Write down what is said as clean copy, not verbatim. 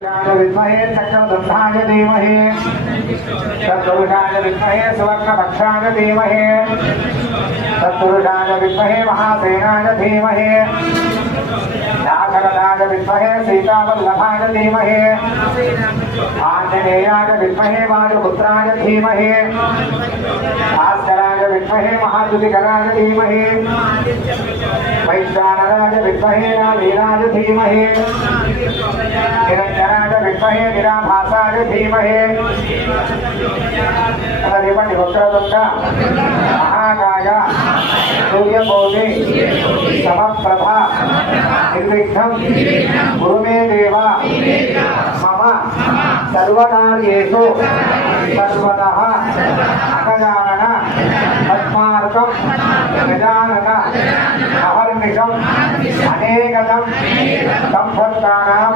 विद्महे चक्रधुण्डाय धीमहि तत्पुरुषाय विद्महे सुवर्णभक्षाय धीमहि तत्पुरुषाय विद्महे महासेनाय धीमहि नागराय विद्महे सीतावल्लभाय धीमहि आंजनेयाय विद्महे वायुपुत्राय धीमहि भास्कराय विद्महे महाद्युतिकराय धीमहि वैश्वानराय विद्महे वीराय धीमहि निरंजनाय विद्महे निराभासाय धीमहि तदीपति वक्रतुंड महाकाय सूर्यकोटि समप्रभा निर्विघ्नं कुरु मे देव मम सर्वकार्येषु सर्वतः अगजानन पद्मार्कं गजानन अहर्निशम् अनेकदं संपत्तानां